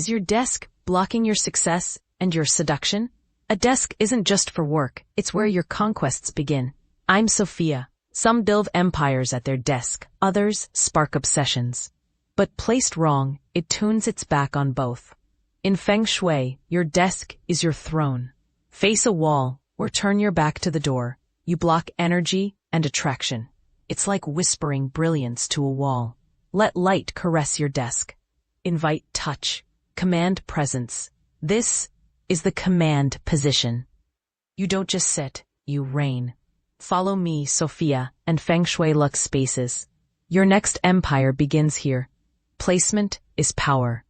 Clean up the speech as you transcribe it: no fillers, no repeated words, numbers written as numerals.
Is your desk blocking your success and your seduction? A desk isn't just for work, it's where your conquests begin. I'm Sophia. Some build empires at their desk, others spark obsessions. But placed wrong, it tunes its back on both. In Feng Shui, your desk is your throne. Face a wall or turn your back to the door. You block energy and attraction. It's like whispering brilliance to a wall. Let light caress your desk. Invite touch. Command presence. This is the command position. You don't just sit, you reign. Follow me, Sophia, and fengshuiluxespaces. Your next empire begins here. Placement is power.